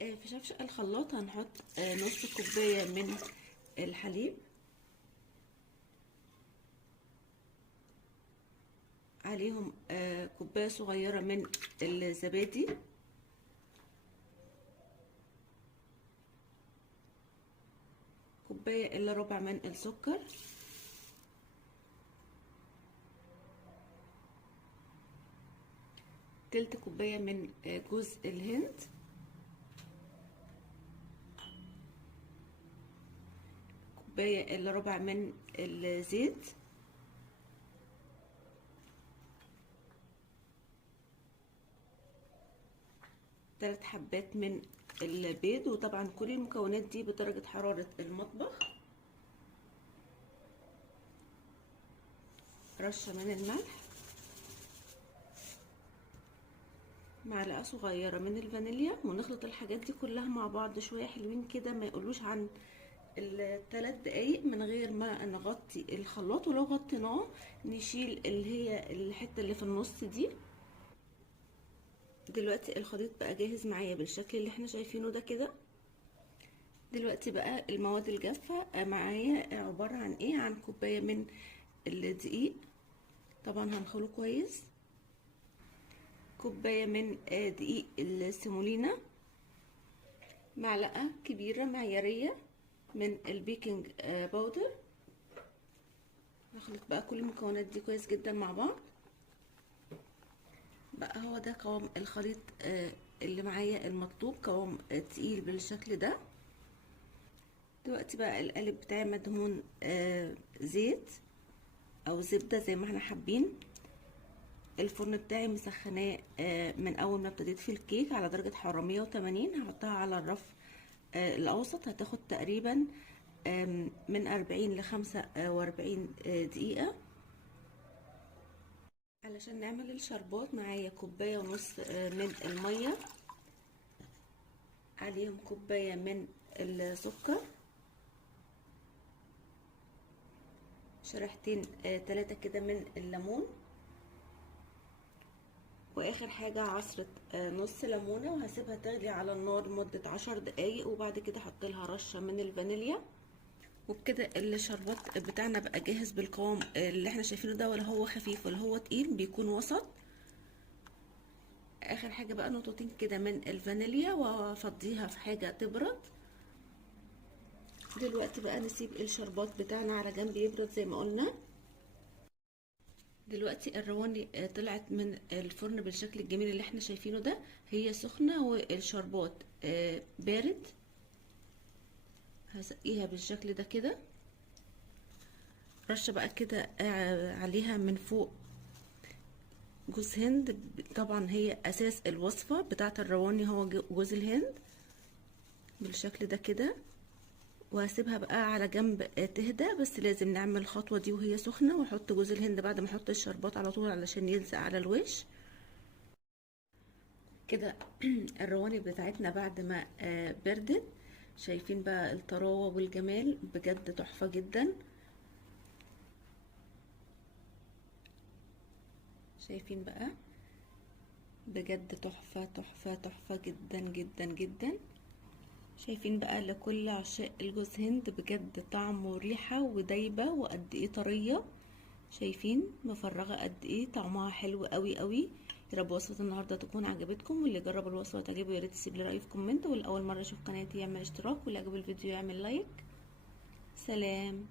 في شفشق الخلاط هنحط نص كوباية من الحليب، عليهم كوباية صغيرة من الزبادي، كوباية الا ربع من السكر، تلت كوباية من جوز الهند، كوباية الا ربع من الزيت، ثلاث حبات من البيض، وطبعا كل المكونات دي بدرجة حرارة المطبخ، رشة من الملح، معلقة صغيرة من الفانيليا، ونخلط الحاجات دي كلها مع بعض شوية حلوين كده، ما يقولوش عن ال3 دقايق من غير ما نغطي الخلاط. ولو غطيناه نشيل اللي هي الحتة اللي في النص دي. دلوقتي الخليط بقى جاهز معايا بالشكل اللي احنا شايفينه ده كده. دلوقتي بقى المواد الجافة معايا عبارة عن ايه؟ عن كوباية من الدقيق، طبعا هنخله كويس، كوباية من دقيق السيمولينا، معلقة كبيرة معيارية من البيكنج باودر. هخلط بقى كل المكونات دي كويس جدا مع بعض. بقى هو ده قوام الخليط اللي معايا المطلوب، قوام تقيل بالشكل ده. دلوقتي بقى القالب بتاعي مدهون زيت او زبدة زي ما احنا حابين. الفرن بتاعي مسخناه من اول ما ابتديت في الكيك على درجة حرارة 180. هحطها على الرف الاوسط، هتاخد تقريبا من 40 ل 45 دقيقة. علشان نعمل الشربات معايا كوباية ونص من المية، عليهم كوباية من السكر، شريحتين 3 كده من الليمون، واخر حاجة عصرة نص ليمونة، وهسيبها تغلي على النار لمدة 10 دقايق، وبعد كده احط لها رشة من الفانيليا. وبكده الشربات بتاعنا بقى جاهز بالقوام اللي احنا شايفينه ده، ولا هو خفيف ولا هو تقيل، بيكون وسط. اخر حاجة بقى نقطتين كده من الفانيليا، وافضيها في حاجة تبرد. دلوقتي بقى نسيب الشربات بتاعنا على جنب يبرد زي ما قلنا. دلوقتي الرواني طلعت من الفرن بالشكل الجميل اللي احنا شايفينه ده، هي سخنة والشربات بارد. هسقيها بالشكل ده كده، رشه بقى كده عليها من فوق جوز هند. طبعا هي اساس الوصفه بتاعه الرواني هو جوز الهند بالشكل ده كده. وهسيبها بقى على جنب تهدى، بس لازم نعمل الخطوه دي وهي سخنه، واحط جوز الهند بعد ما احط الشربات على طول علشان يلزق على الوش كده. الرواني بتاعتنا بعد ما بردت، شايفين بقى الطراوه والجمال، بجد تحفه جدا. شايفين بقى بجد تحفه تحفه تحفه جدا جدا جدا. شايفين بقى لكل عشاق الجوز هند بجد طعم وريحه ودايبه، وقد ايه طريه. شايفين مفرغه قد ايه، طعمها حلو قوي قوي. يا رب وصفه النهارده تكون عجبتكم، واللي جرب الوصفه وتعجبه يا ريت تسيب لي رايه في كومنت، واللي اول مره يشوف قناتي يعمل اشتراك، واللي عجبه الفيديو يعمل لايك. سلام.